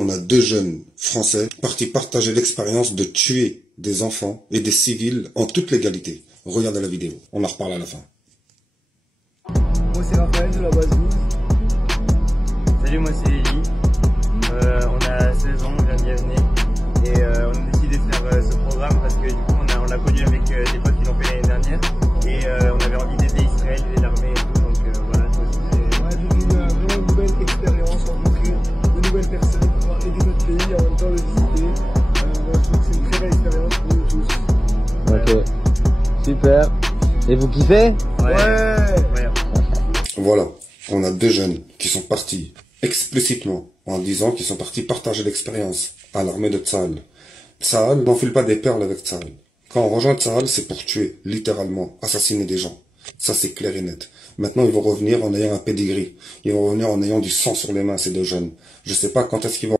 On a deux jeunes français partis partager l'expérience de tuer des enfants et des civils en toute légalité. Regardez la vidéo, on en reparle à la fin. Moi c'est Raphaël de la base 12. Salut, moi c'est Eli. On a 16 ans, on vient d'y venir. Et on a décidé de faire ce programme parce que du coup on l'a connu avec des potes qui l'ont fait l'année dernière. Et on avait envie d'aider Israël, d'aider l'armée et tout. Donc voilà, ça aussi c'est... Ouais, donc une vraiment nouvelle expérience, rencontrer de nouvelles personnes, pouvoir aider notre pays en même temps le visiter. Je trouve que c'est une très belle expérience pour nous tous. Ok, super. Et vous kiffez? Ouais. Voilà, on a deux jeunes qui sont partis explicitement en disant qu'ils sont partis partager l'expérience à l'armée de Tsahal. Tsahal n'enfile pas des perles avec Tsahal. Quand on rejoint Tsahal, c'est pour tuer, littéralement, assassiner des gens. Ça, c'est clair et net. Maintenant, ils vont revenir en ayant un pedigree. Ils vont revenir en ayant du sang sur les mains, ces deux jeunes. Je sais pas quand est-ce qu'ils vont...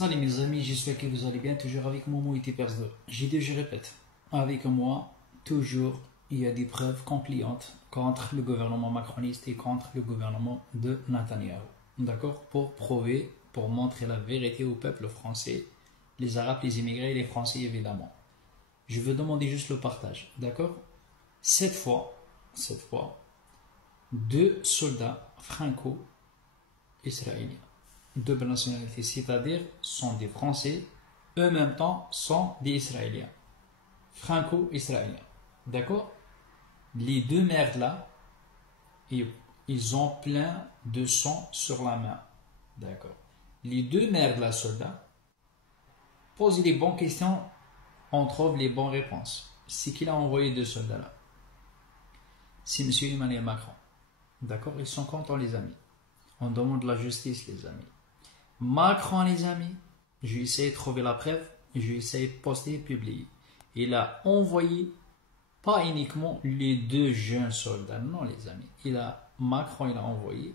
Salut mes amis, j'espère que vous allez bien, toujours avec Momo et T-Pers2. Je répète, avec moi, toujours, il y a des preuves concluantes contre le gouvernement macroniste et contre le gouvernement de Netanyahou. D'accord? Pour prouver, pour montrer la vérité au peuple français, les Arabes, les immigrés et les Français évidemment. Je veux demander juste le partage, d'accord? Cette fois, deux soldats franco-israéliens. Double nationalité, c'est-à-dire sont des Français, eux en même temps sont des Israéliens, franco-israéliens, d'accord? Les deux merdes là, ils ont plein de sang sur la main, d'accord? Les deux merdes là, soldats, posent les bonnes questions, on trouve les bonnes réponses. C'est qui a envoyé deux soldats là? C'est M. Emmanuel Macron, d'accord? Ils sont contents les amis, on demande la justice les amis. Macron, les amis, j'ai essayé de trouver la preuve, j'ai essayé de poster et publier. Il a envoyé, pas uniquement les deux jeunes soldats, non les amis. Macron, il a envoyé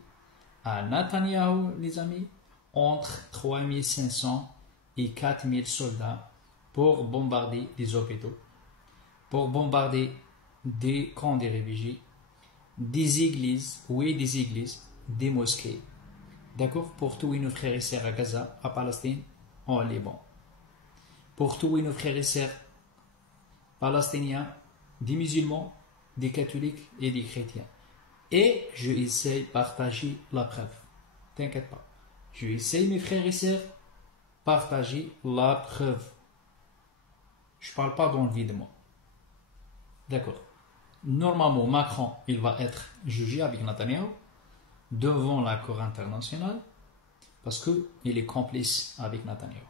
à Netanyahou, les amis, entre 3500 et 4000 soldats pour bombarder des hôpitaux, pour bombarder des camps de réfugiés, des églises, des mosquées. D'accord? Pour tous nos frères et sœurs à Gaza, à Palestine, en Liban. Pour tous nos frères et sœurs palestiniens, des musulmans, des catholiques et des chrétiens. Et je essaie de partager la preuve. T'inquiète pas. Je essaie, mes frères et sœurs, partager la preuve. Je ne parle pas dans le vide, moi. D'accord. Normalement, Macron, il va être jugé avec Netanyahou devant la Cour internationale parce qu'il est complice avec Netanyahou.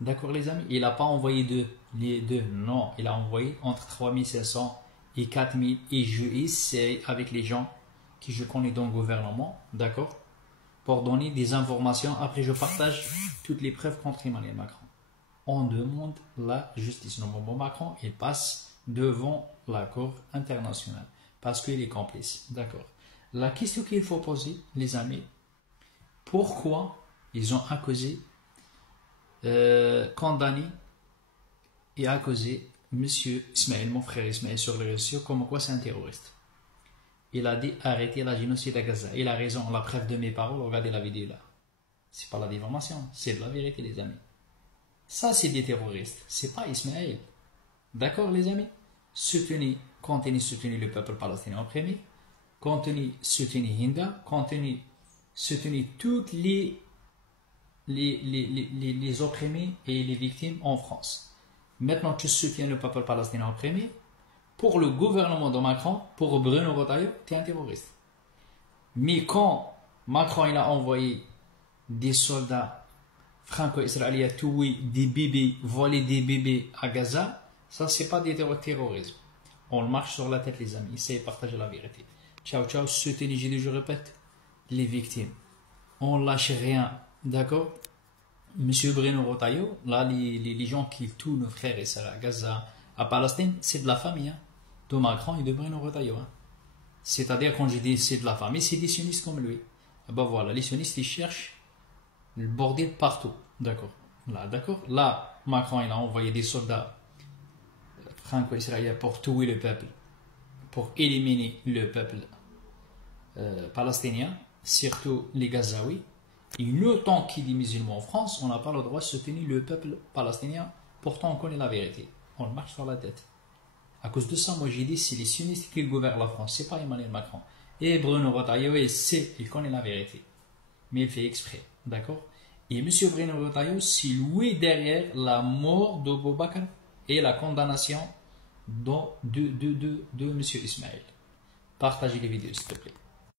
D'accord les amis? Il n'a pas envoyé les deux, non, il a envoyé entre 3500 et 4000 et je essaie avec les gens que je connais dans le gouvernement, d'accord, pour donner des informations. Après je partage toutes les preuves contre Emmanuel Macron. On demande la justice. Normalement Macron il passe devant la Cour internationale parce qu'il est complice, d'accord. La question qu'il faut poser, les amis, pourquoi ils ont accusé, condamné et accusé M. Ismaël, mon frère Ismaël, sur les réseaux, comme quoi c'est un terroriste. Il a dit arrêter la génocide à Gaza. Il a raison, la preuve de mes paroles, regardez la vidéo là. C'est pas la diffamation, c'est la vérité, les amis. Ça, c'est des terroristes, c'est pas Ismaël. D'accord, les amis? Continuez soutenir le peuple palestinien opprimé. Contenu soutenir Hinda, contenu soutenir toutes les opprimés et les victimes en France. Maintenant, tu soutiens le peuple palestinien opprimé. Pour le gouvernement de Macron, pour Bruno Retailleau, tu es un terroriste. Mais quand Macron il a envoyé des soldats franco-israéliens tuer des bébés, voler des bébés à Gaza, ça c'est pas des terrorisme. On le marche sur la tête les amis, essayez de partager la vérité. Ciao, ciao, soutenez, je répète, les victimes. On lâche rien, d'accord? Monsieur Bruno Retailleau, là, les gens qui tuent nos frères et sœurs à Gaza, à Palestine, c'est de la famille, hein, de Macron et de Bruno Retailleau. Hein. C'est-à-dire, quand je dis c'est de la famille, c'est des sionistes comme lui. Et ben voilà, les sionistes, ils cherchent le bordel partout. D'accord. Là, Macron, il a envoyé des soldats franco-israéliens pour tuer le peuple, pour éliminer le peuple palestinien, surtout les Gazaouis. Et le temps qu'il est musulman en France, on n'a pas le droit de soutenir le peuple palestinien, pourtant on connaît la vérité. On marche sur la tête. À cause de ça, moi j'ai dit, c'est les sionistes qui gouvernent la France, c'est pas Emmanuel Macron. Et Bruno Retailleau, il connaît la vérité. Mais il fait exprès, d'accord? Et M. Bruno Retailleau, c'est lui derrière la mort de Boubacar et la condamnation de M. Ismaël. Partagez les vidéos, s'il te plaît.